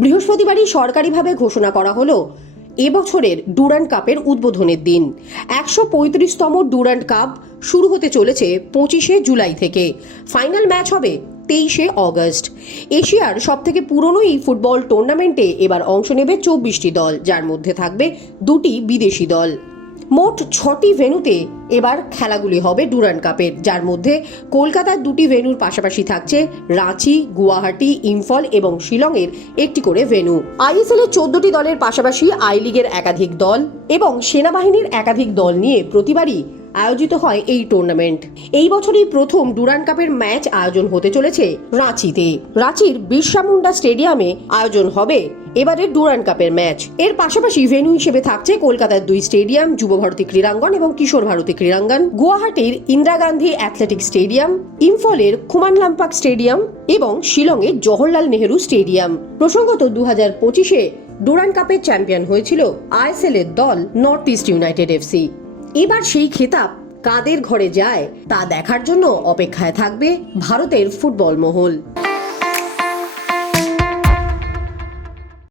বৃহস্পতিবারই সরকারিভাবে ঘোষণা করা হলো এবছরের ডুরান্ড কাপের উদ্বোধনের দিন। ১৩৫তম ডুরান্ড কাপ শুরু হতে চলেছে ২৫শে জুলাই থেকে। ফাইনাল ম্যাচ হবে ২৩শে অগস্ট। এশিয়ার সবথেকে পুরনো এই ফুটবল টুর্নামেন্টে এবার অংশ নেবে ২৪টি দল, যার মধ্যে থাকবে 2টি বিদেশি দল। মোট 6টি ভেন্যুতে এবার খেলাগুলি হবে ডুরান্ড কাপের, যার মধ্যে কলকাতার 2টি ভেন্যুর পাশাপাশি থাকছে রাঁচি, গুয়াহাটি, ইম্ফল এবং শিলংয়ের একটি করে ভেন্যু। আইএসএল এর 14টি দলের পাশাপাশি আই লিগের একাধিক দল এবং সেনাবাহিনীর একাধিক দল নিয়ে প্রতিবারই আয়োজিত হয় এই টুর্নামেন্ট। এই বছরই প্রথম ডুরান্ড কাপের ম্যাচ আয়োজন হতে চলেছে রাঁচিতে। রাঁচির বিরসা মুন্ডা স্টেডিয়ামে আয়োজন হবে এবারের ডুরান্ড কাপের ম্যাচ। এর পাশাপাশি ভেন্যু হিসেবে থাকছে কলকাতার 2 স্টেডিয়াম, যুব ভারতী ক্রীড়াঙ্গন এবং কিশোর ভারতী ক্রীড়াঙ্গন, গুয়াহাটির ইন্দিরা গান্ধী অ্যাথলেটিক স্টেডিয়াম, ইম্ফলের খুমান লাম্পাক স্টেডিয়াম এবং শিলংয়ের জওহরলাল নেহেরু স্টেডিয়াম। প্রসঙ্গত 2025-এ ডুরান্ড কাপের চ্যাম্পিয়ন হয়েছিল আইএসএল এর দল নর্থ ইস্ট ইউনাইটেড এফসি। এবার সেই খেতাব কাদের ঘরে যায় তা দেখার জন্য অপেক্ষায় থাকবে ভারতের ফুটবল মহল।